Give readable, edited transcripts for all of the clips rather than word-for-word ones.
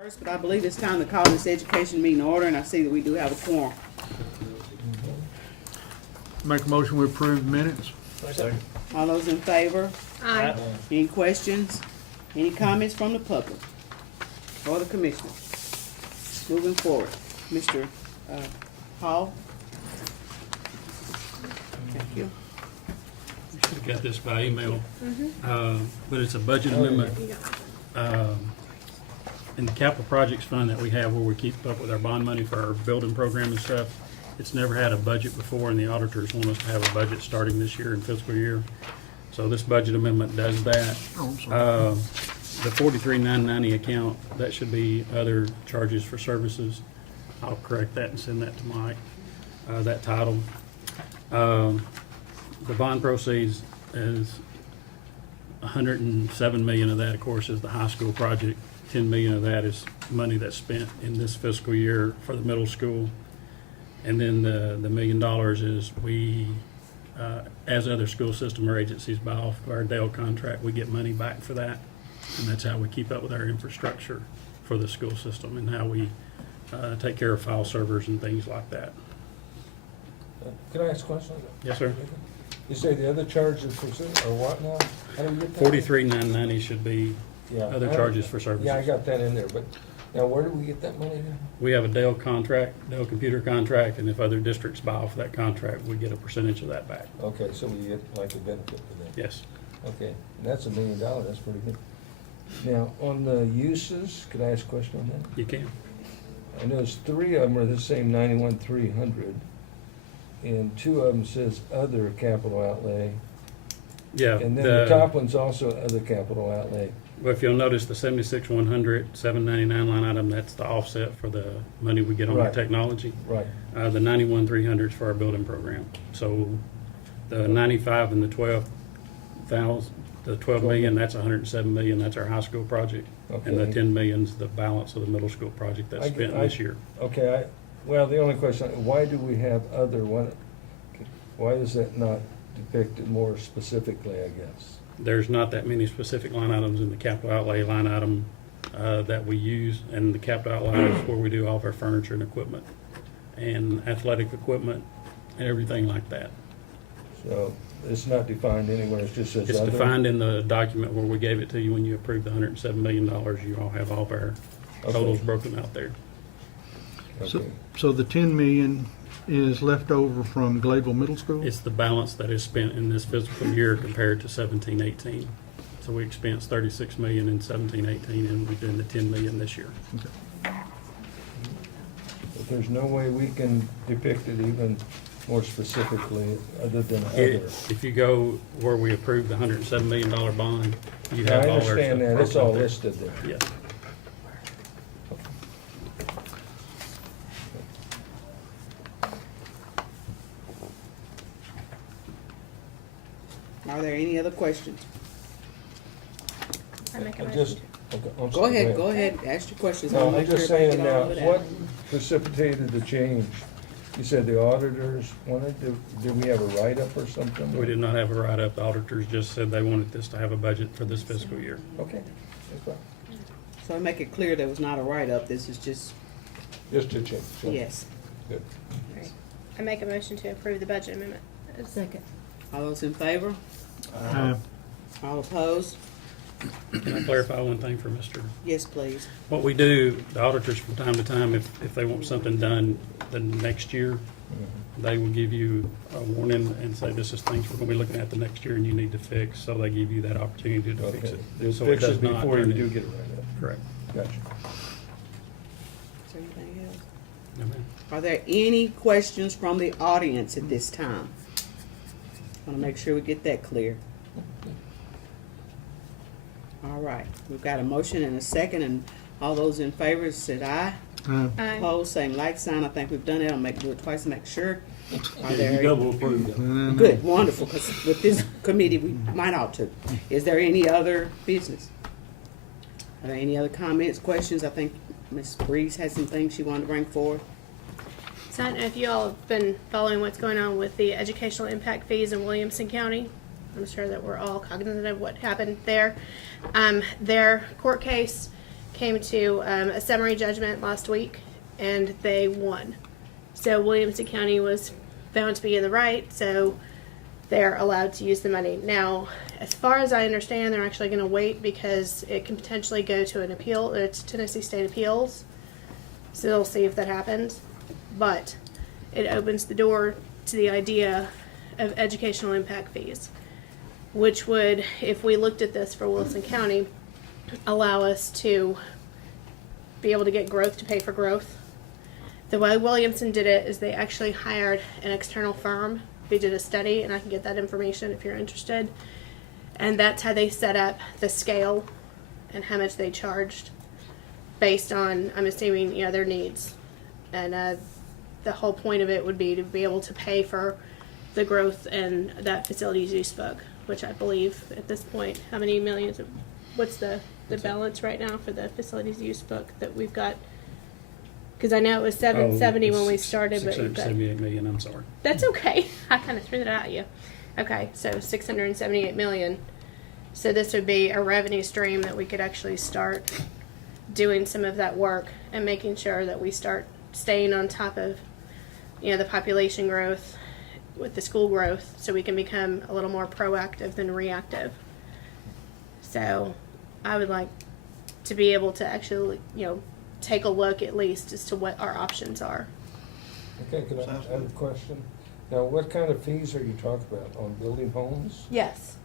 First, but I believe it's time to call this education meeting order, and I see that we do have a quorum. Make a motion, we approve the minutes. All those in favor? Aye. Any questions? Any comments from the public or the commissioner? Moving forward, Mr. Hall? Thank you. You should have got this by email. But it's a budget amendment in the capital projects fund that we have where we keep up with our bond money for our building program and stuff. It's never had a budget before, and the auditors want us to have a budget starting this year in fiscal year. So this budget amendment does that. Oh, I'm sorry. The 43,990 account, that should be other charges for services. I'll correct that and send that to Mike, that title. The bond proceeds is 107 million of that, of course, is the high school project. 10 million of that is money that's spent in this fiscal year for the middle school. And then the $1 million is we, as other school system or agencies buy off our Dale contract, we get money back for that. And that's how we keep up with our infrastructure for the school system and how we take care of file servers and things like that. Can I ask a question? Yes, sir. You say the other charges for, or what now? How do we get that? 43,990 should be Yeah, other I- charges for services. Yeah, I got that in there, but now where do we get that money then? We have a Dell contract, Dell computer contract, and if other districts buy off that contract, we get a percentage of that back. Okay, so we get like a benefit for that? Yes. Okay, and that's $1 million, that's pretty good. Now, on the uses, could I ask a question on that? You can. I noticed 3 of them are the same 91,300, and 2 of them says other capital outlay, Yeah. and then the top one's also other capital outlay. Well, if you'll notice the 76,100, 799 line item, that's the offset for the money we get on our Right. technology. Right, The 91,300 is for our building program. So the 95 and the 12,000, the 12 million, that's 107 million, that's our high school project. And the Okay. 10 million's the balance of the middle school project that's I- spent I- this year. okay, well, the only question, why do we have other one? Why is that not depicted more specifically, I guess? There's not that many specific line items in the capital outlay line item that we use, and the capital outlay is where we do all of our furniture and equipment and athletic equipment and everything like that. So it's not defined anywhere, it just says It's other? defined in the document where we gave it to you when you approved the $107 million. You all have all of our totals broken out there. So, Okay. so the 10 million is left over from Gladeville Middle School? It's the balance that is spent in this fiscal year compared to 17-18. So we expensed 36 million in 17-18, and we're doing the 10 million this year. Okay. But there's no way we can depict it even more specifically other than other? If you go where we approved the $107 million bond, you Yeah, have I all our stuff understand that, it's broken out all there. listed there. Yes. Are there any other questions? I make a I motion. just, okay, I'm Go sorry, ahead, go ahead, ask your questions. I No, wanna I'm make sure just everybody saying get all now, of it what out. precipitated the change? You said the auditors wanted, did we have a write-up or something? We did not have a write-up. The auditors just said they wanted this to have a budget for this fiscal year. Okay, that's fine, So I make it clear there was not a write-up, this is just, just to check. so- yes. Good. Right. I make a motion to approve the budget amendment. Second. All those in favor? All opposed? Can I clarify one thing for Mr.? Yes, please. What we do, the auditors from time to time, if they want something done the next year, Mhm. they will give you a warning and say, this is things we're gonna be looking at the next year and you need to fix, so they give you that opportunity to fix Okay, it. just So it fix does it not before you turn do in- get a write-up. Correct. Gotcha. Is there anything else? No, ma'am. Are there any questions from the audience at this time? Want to make sure we get that clear. All right, we've got a motion and a second, and all those in favor said aye. Aye. Aye. Opposed, same like sign. I think we've done it. I'll do it twice to make sure. Are You there, double approved it. good, wonderful, because with this committee, we might ought to. Is there any other business? Are there any other comments, questions? I think Ms. Breeze had some things she wanted to bring forward. So I don't know if you all have been following what's going on with the educational impact fees in Williamson County. I'm sure that we're all cognizant of what happened there. Their court case came to a summary judgment last week, and they won. So Williamson County was found to be in the right, so they're allowed to use the money. Now, as far as I understand, they're actually going to wait because it can potentially go to an appeal. It's Tennessee State Appeals, so they'll see if that happens. But it opens the door to the idea of educational impact fees, which would, if we looked at this for Wilson County, allow us to be able to get growth to pay for growth. The way Williamson did it is they actually hired an external firm who did a study, and I can get that information if you're interested. And that's how they set up the scale and how much they charged based on, I'm assuming, their needs. And the whole point of it would be to be able to pay for the growth and that facilities use book, which I believe at this point, how many millions, what's the balance right now for the facilities use book that we've got? Because I know it was 770 when we started, but we've got, 678 million, I'm sorry. that's okay. I kind of threw that at you. Okay, so 678 million. So this would be a revenue stream that we could actually start doing some of that work and making sure that we start staying on top of, the population growth with the school growth, so we can become a little more proactive than reactive. So I would like to be able to actually, take a look at least as to what our options are. Okay, can I ask a question? Now, what kind of fees are you talking about, on building homes? Yes.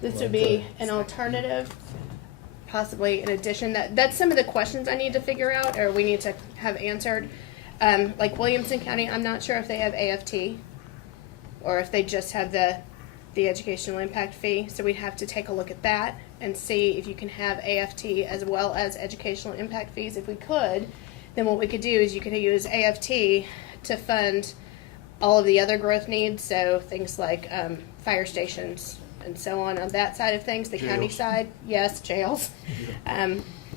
This would be an alternative, possibly in addition. That's some of the questions I need to figure out, or we need to have answered. Like Williamson County, I'm not sure if they have AFT, or if they just have the educational impact fee. So we'd have to take a look at that and see if you can have AFT as well as educational impact fees. If we could, then what we could do is you could use AFT to fund all of the other growth needs, so things like fire stations and so on that side of things. The county side, yes, jails,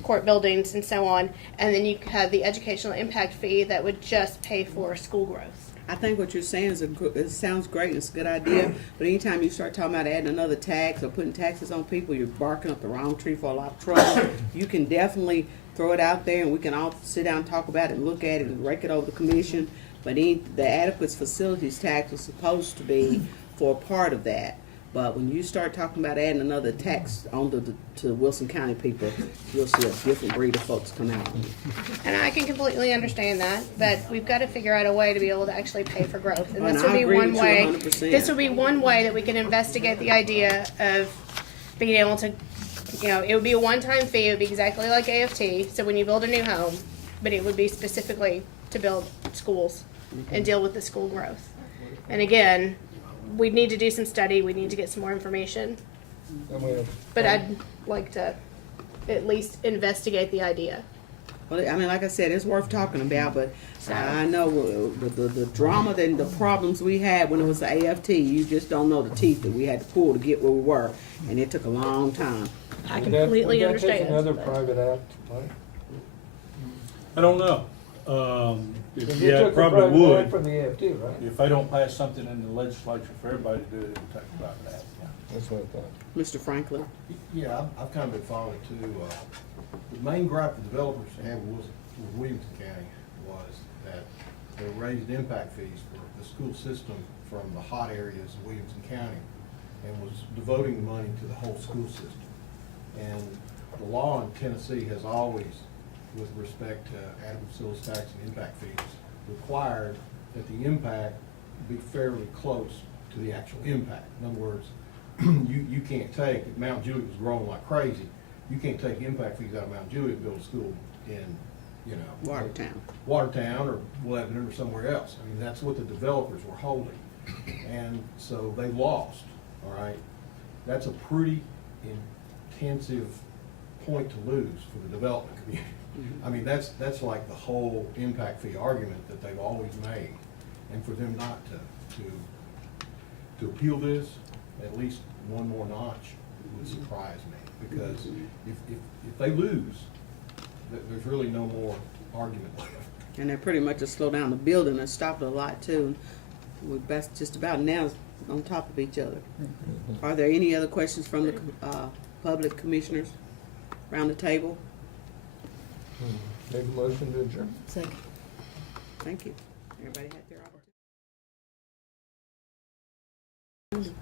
court buildings and so on. And then you have the educational impact fee that would just pay for school growth. I think what you're saying is it sounds great, it's a good idea, but anytime you start talking about adding another tax or putting taxes on people, you're barking up the wrong tree for a lot of trouble. You can definitely throw it out there, and we can all sit down and talk about it and look at it and rake it over the commission, but the adequate facilities tax was supposed to be for a part of that. But when you start talking about adding another tax on to Wilson County people, you'll see a different breed of folks come out. And I can completely understand that we've got to figure out a way to be able to actually pay for growth. And this And I would be agree one with you way. 100%. This would be one way that we can investigate the idea of being able to, it would be a one-time fee. It would be exactly like AFT. So when you build a new home, but it would be specifically to build schools and deal with the school growth. And again, we need to do some study. We need to get some more information. But I'd like to at least investigate the idea. Well, I mean, like I said, it's worth talking about, but I know with the drama and the problems we had when it was the AFT, you just don't know the teeth that we had to pull to get where we were, and it took a long time. I completely Would understand. that take another but- private act, Mike? I don't know. If you Yeah, took it a probably private would. act from the AFT, right? If they don't pass something in the legislature for everybody to do it, it would take about that. That's what I thought. Mr. Franklin? Yeah, I've kind of been following it too. The main gripe the developers had with Williamson County was that they raised impact fees for the school system from the hot areas of Williamson County and was devoting money to the whole school system. And the law in Tennessee has always, with respect to adequate facilities tax and impact fees, required that the impact be fairly close to the actual impact. In other words, you can't take, if Mount Juliet was growing like crazy, you can't take impact fees out of Mount Juliet and build a school in, Watertown or Lebanon or somewhere else. I mean, that's what the developers were holding. And so they lost, all right? That's a pretty intensive point to lose for the development community. I mean, that's like the whole impact fee argument that they've always made. And for them not to appeal this, at least one more notch, would surprise me. Because if they lose, there's really no more argument left. And they pretty much just slowed down the building and stopped a lot too. We're just about now on top of each other. Are there any other questions from the public commissioners around the table? Make a motion to adjourn. Thank you. Everybody had their opportunity.